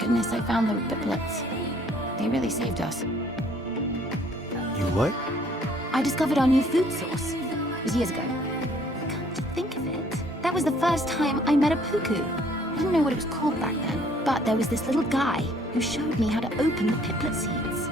goodness I found the piplets. They really saved us. You what? I discovered our new food source. It was years ago. Come to think of it, that was the first time I met a puku. I didn't know what it was called back then, but there was this little guy who showed me how to open the piplet seeds.